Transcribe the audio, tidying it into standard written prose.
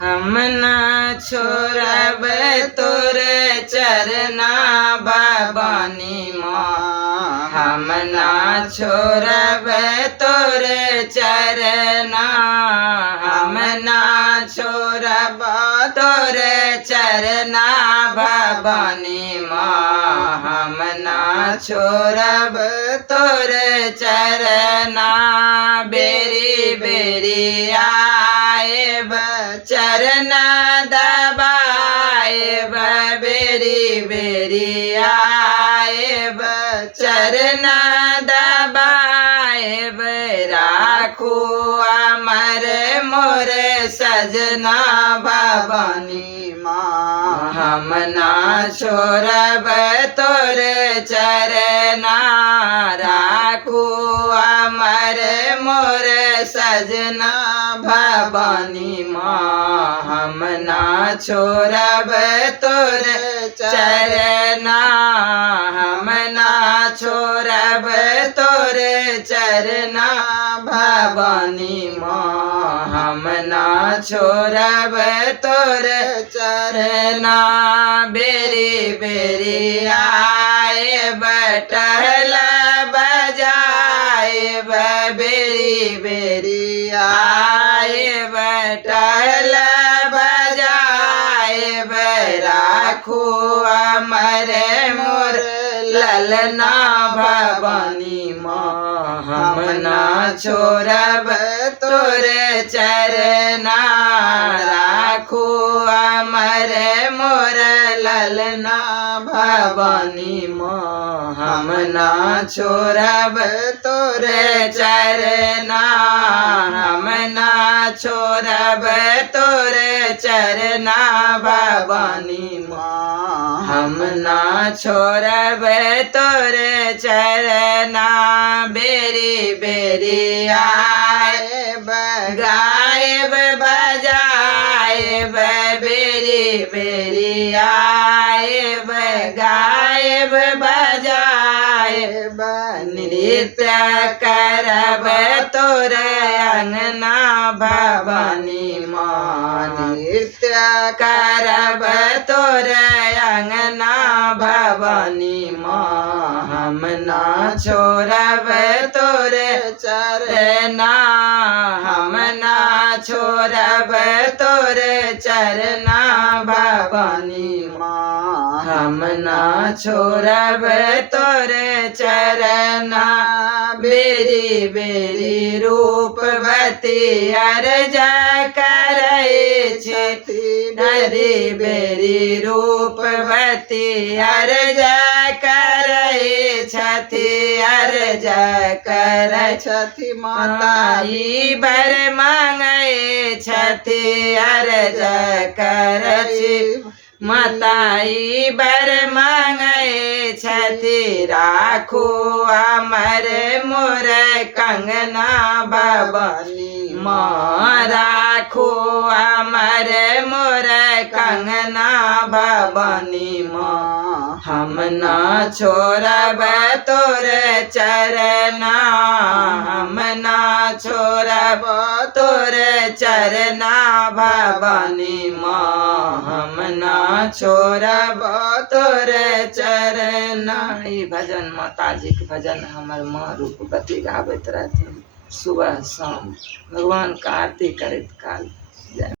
हम ना छोड़ब तोर चरना भवानी माँ, हम ना छोड़ब तोर चरना, हम ना छोड़ब तोर चरना भवानी माँ, हम ना छोड़ब तोर चरना। बेरी बेरी आएब चरण दबाएब, बेरी बेरी आएब चरण दबाएब, राखू अमर मोर सजना भवानी माँ, हम ना छोड़ब तोर चरना, राखू अमर मोर सजना भवानी माँ, हम ना छोड़ब तोर चरना, हम ना छोड़ब तोर चरना भवानी माँ, हम ना छोड़ब तोर चरना। बेरी बेरी आएब टहल बजाएब, बेरी बेरी आएब टहल बजाएब, राखू अमर मोर ललना भवानी माँ, हम ना छोड़ब तोर चरना, राखू अमर मोर ललना भवानी माँ, हम ना छोड़ब तोर चरना, हम ना छोड़ब तोर चरना भवानी माँ, हम ना छोड़ब तोर चरना। बेरी बेरी आएब गाएब बजाएब, बेरी बेरी आएब गाएब बजाएब, नृत्य करब तोर अंगना भवानी माँ, नृत्य करब तोर अंगना भवानी माँ, हम ना छोड़ब तोर चरना, हम ना छोड़ब तोर चरना भवानी माँ, हम ना छोड़ब तोर चरना। बेरी बेरी रूपवती अर्ज करै छथि, बेरी बेरी रूपवती अर्ज करै छथि, अर्ज करै छथि माताई बर मांगै छथि, अर्ज करै माताई बर मांगै छथि, राखू अमर मोर कंगना भवानी माँ, राखू अमर मोर कंगना भवानी माँ, हम ना छोड़ब तोर चरना, हम ना छोड़ब तोर चरना भवानी माँ, हम ना छोड़ब तोर चरना। ई भजन माता जी के भजन हमर माँ रूपवती गाबैत रहथिन सुबह शाम भगवान का आरती करैत काल।